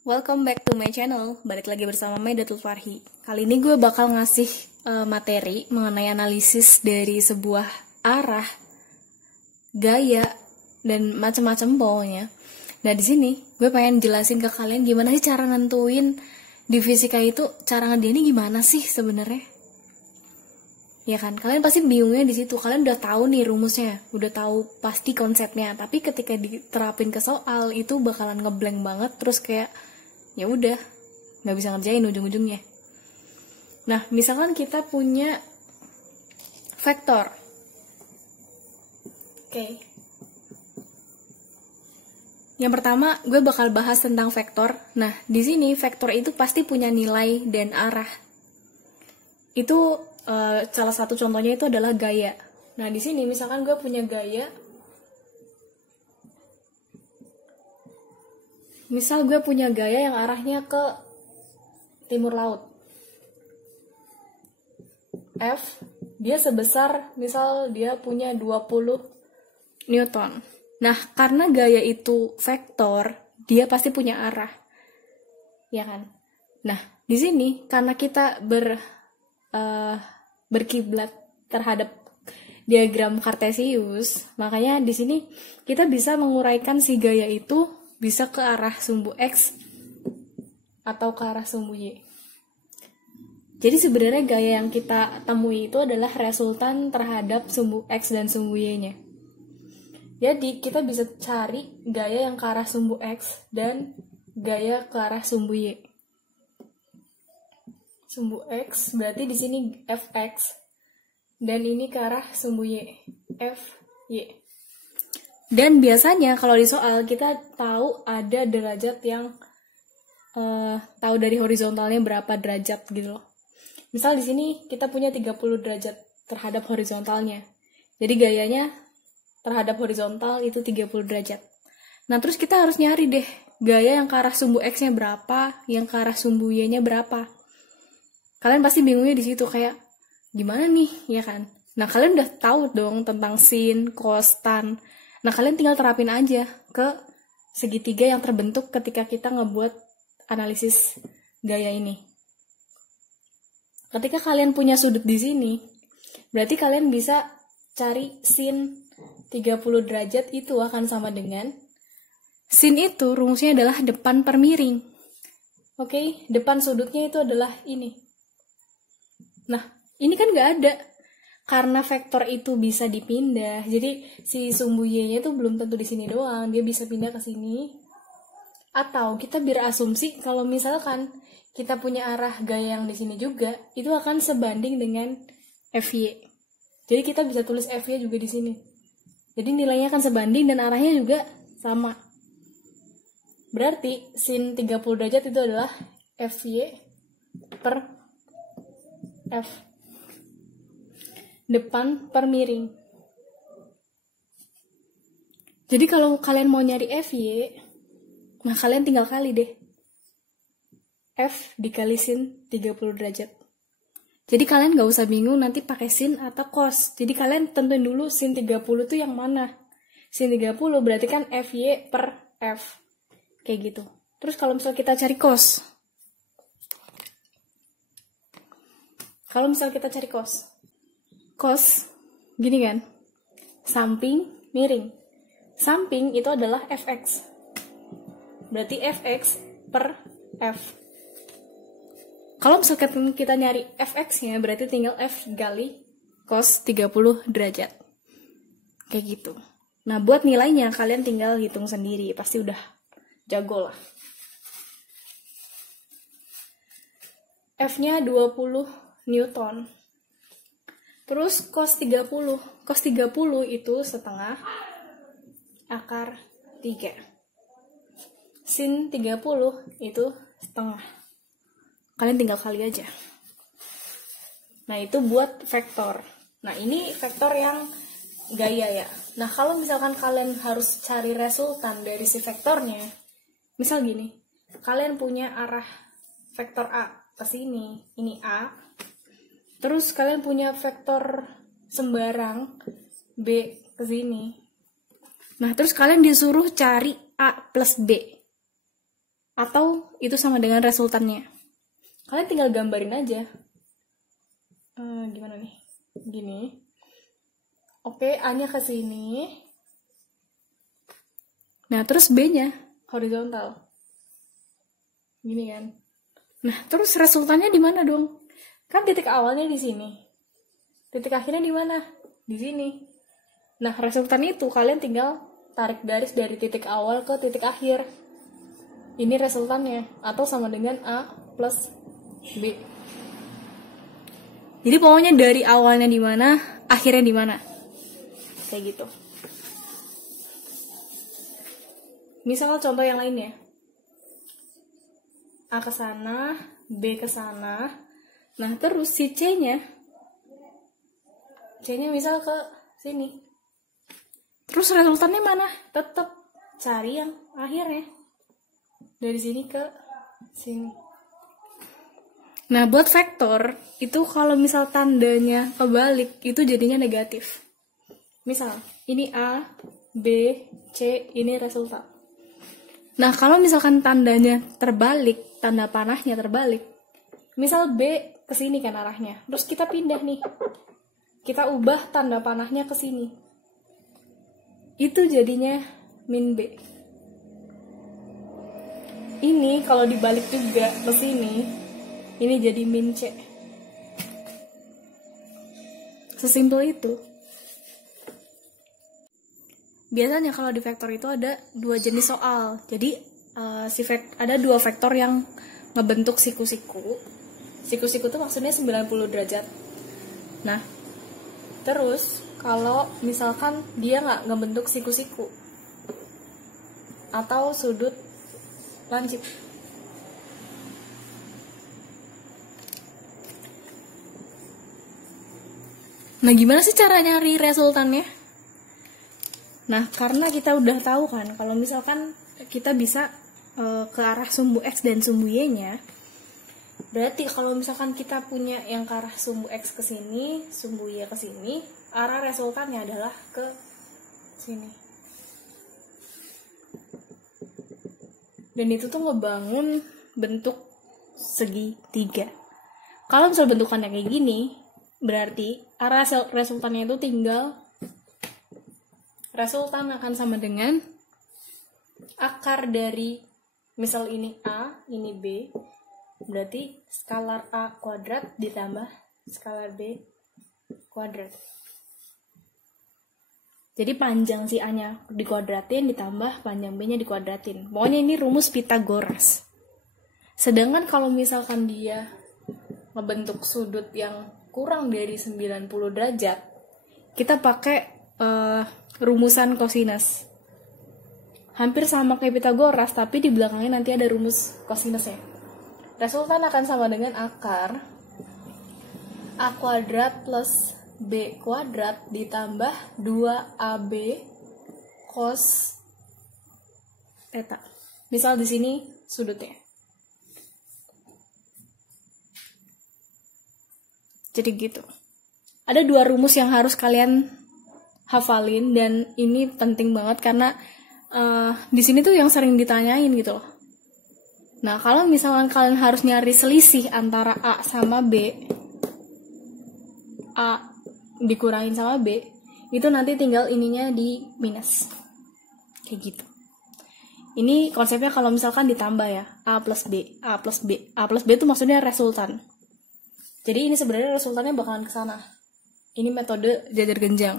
Welcome back to my channel. Balik lagi bersama Maidatul Farhi. Kali ini gue bakal ngasih materi mengenai analisis dari sebuah arah, gaya, dan macam-macam pokoknya. Nah di sini gue pengen jelasin ke kalian gimana sih cara nentuin di fisika itu cara ngediainnya gimana sih sebenarnya. Ya kan, kalian pasti bingungnya di situ. Kalian udah tahu nih rumusnya, udah tahu pasti konsepnya, tapi ketika diterapin ke soal itu bakalan ngeblank banget, terus kayak ya udah nggak bisa ngerjain ujung-ujungnya. Nah misalkan kita punya vektor, oke. Yang pertama gue bakal bahas tentang vektor. Nah di sini vektor itu pasti punya nilai dan arah. Itu salah satu contohnya itu adalah gaya. Nah di sini misalkan gue punya gaya. Misal gue punya gaya yang arahnya ke timur laut. F, dia sebesar, misal dia punya 20 Newton. Nah, karena gaya itu vektor, dia pasti punya arah. Ya kan? Nah, di sini karena kita berkiblat terhadap diagram Kartesius, makanya di sini kita bisa menguraikan si gaya itu bisa ke arah sumbu X atau ke arah sumbu Y. Jadi sebenarnya gaya yang kita temui itu adalah resultan terhadap sumbu X dan sumbu Y-nya. Jadi kita bisa cari gaya yang ke arah sumbu X dan gaya ke arah sumbu Y. Sumbu X berarti di sini Fx dan ini ke arah sumbu Y, Fy. Dan biasanya kalau di soal kita tahu ada derajat yang tahu dari horizontalnya berapa derajat gitu loh. Misal di sini kita punya 30 derajat terhadap horizontalnya. Jadi gayanya terhadap horizontal itu 30 derajat. Nah, terus kita harus nyari deh gaya yang ke arah sumbu X-nya berapa, yang ke arah sumbu Y-nya berapa. Kalian pasti bingungnya di situ kayak gimana nih, ya kan? Nah, kalian udah tahu dong tentang sin, cos, tan. Nah, kalian tinggal terapin aja ke segitiga yang terbentuk ketika kita ngebuat analisis gaya ini. Ketika kalian punya sudut di sini, berarti kalian bisa cari sin 30 derajat itu akan sama dengan sin itu rumusnya adalah depan per miring. Oke, depan sudutnya itu adalah ini. Nah, ini kan nggak ada. Karena vektor itu bisa dipindah, jadi si sumbu Y-nya itu belum tentu di sini doang, dia bisa pindah ke sini. Atau kita berasumsi kalau misalkan kita punya arah gaya yang di sini juga, itu akan sebanding dengan Fy. Jadi kita bisa tulis Fy juga di sini. Jadi nilainya akan sebanding dan arahnya juga sama. Berarti sin 30 derajat itu adalah Fy per F. Depan per miring. Jadi kalau kalian mau nyari Fy, nah kalian tinggal kali deh. F dikali sin 30 derajat. Jadi kalian gak usah bingung nanti pakai sin atau cos. Jadi kalian tentuin dulu sin 30 itu yang mana. Sin 30 berarti kan Fy per F. Kayak gitu. Terus kalau misal kita cari cos. Kalau misal kita cari cos. Cos, gini kan, samping, miring. Samping itu adalah Fx. Berarti Fx per F. Kalau misalkan kita nyari Fx-nya, berarti tinggal F kali cos 30 derajat. Kayak gitu. Nah, buat nilainya, kalian tinggal hitung sendiri. Pasti udah jago lah. F-nya 20 Newton. Terus cos 30. Cos 30 itu setengah akar 3. Sin 30 itu setengah. Kalian tinggal kali aja. Nah, itu buat vektor. Nah, ini vektor yang gaya ya. Nah, kalau misalkan kalian harus cari resultan dari si vektornya, misal gini, kalian punya arah vektor A ke sini, ini A. Terus kalian punya vektor sembarang B ke sini. Nah, terus kalian disuruh cari A plus B. atau itu sama dengan resultannya. Kalian tinggal gambarin aja. Gimana nih? Gini. Oke, A-nya ke sini. Nah, terus B-nya horizontal. Gini kan. Nah, terus resultannya di mana dong? Kan titik awalnya di sini. Titik akhirnya di mana? Di sini. Nah, resultan itu kalian tinggal tarik garis dari titik awal ke titik akhir. Ini resultannya, atau sama dengan A plus B. Jadi pokoknya dari awalnya di mana, akhirnya di mana. Kayak gitu. Misal contoh yang lainnya. A ke sana, B ke sana. Nah, terus si C-nya misal ke sini. Terus resultannya mana? Tetap cari yang akhirnya. Dari sini ke sini. Nah, buat vektor, itu kalau misal tandanya kebalik, itu jadinya negatif. Misal, ini A, B, C, ini resultan. Nah, kalau misalkan tandanya terbalik, tanda panahnya terbalik, misal B ke sini kan arahnya, terus kita pindah nih. Kita ubah tanda panahnya ke sini. Itu jadinya min B. Ini kalau dibalik juga ke sini, ini jadi min C. Sesimpel itu. Biasanya kalau di vektor itu ada dua jenis soal. Jadi ada dua vektor yang ngebentuk siku-siku. Siku-siku itu maksudnya 90 derajat. Nah, terus kalau misalkan dia nggak ngebentuk siku-siku atau sudut lancip. Nah, gimana sih cara nyari resultannya? Nah, karena kita udah tahu kan, kalau misalkan kita bisa ke arah sumbu X dan sumbu Y-nya, berarti kalau misalkan kita punya yang ke arah sumbu X ke sini, sumbu Y ke sini, arah resultannya adalah ke sini. Dan itu tuh ngebangun bentuk segitiga. Kalau misal bentukannya kayak gini, berarti arah resultannya itu tinggal resultan akan sama dengan akar dari misal ini A, ini B, berarti skalar A kuadrat ditambah skalar B kuadrat. Jadi panjang si A-nya dikuadratin ditambah panjang B-nya dikuadratin. Pokoknya ini rumus Pythagoras. Sedangkan kalau misalkan dia ngebentuk sudut yang kurang dari 90 derajat, kita pakai rumusan kosinus. Hampir sama kayak Pythagoras, tapi di belakangnya nanti ada rumus kosinusnya. Resultan akan sama dengan akar A kuadrat plus B kuadrat ditambah 2AB cos theta. Misal di sini sudutnya. Jadi gitu. Ada dua rumus yang harus kalian hafalin, dan ini penting banget karena di sini tuh yang sering ditanyain gitu loh. Nah, kalau misalkan kalian harus nyari selisih antara A sama B, A dikurangin sama B, itu nanti tinggal ininya di minus. Kayak gitu. Ini konsepnya kalau misalkan ditambah ya, A plus B, A plus B. A plus B itu maksudnya resultan. Jadi ini sebenarnya resultannya bakalan ke sana. Ini metode jajar genjang.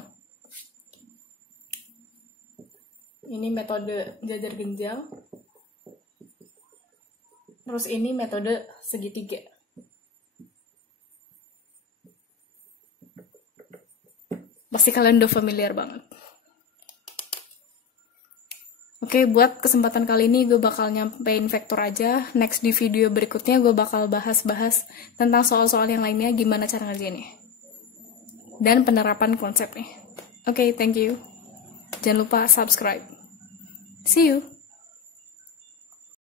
Ini metode jajar genjang. Terus ini metode segitiga. Pasti kalian udah familiar banget. Oke, buat kesempatan kali ini gue bakal nyampein vektor aja. Next di video berikutnya gue bakal bahas-bahas tentang soal-soal yang lainnya, gimana cara ngerjainnya. Dan penerapan konsepnya. Oke, thank you. Jangan lupa subscribe. See you!